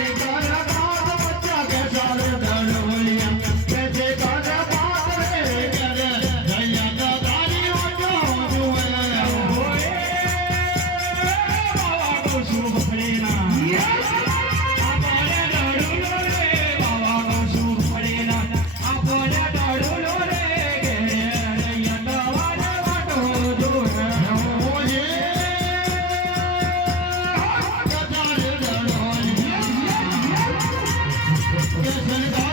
Thank you. Bye.